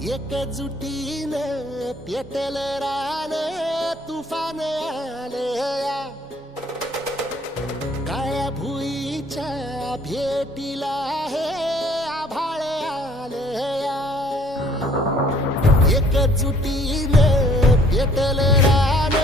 एकजुटीने पेटल रान तुफान आलया काळ्या भुईच्या भेटीला हे आभाळ आलया एकजुटीने पेटल रान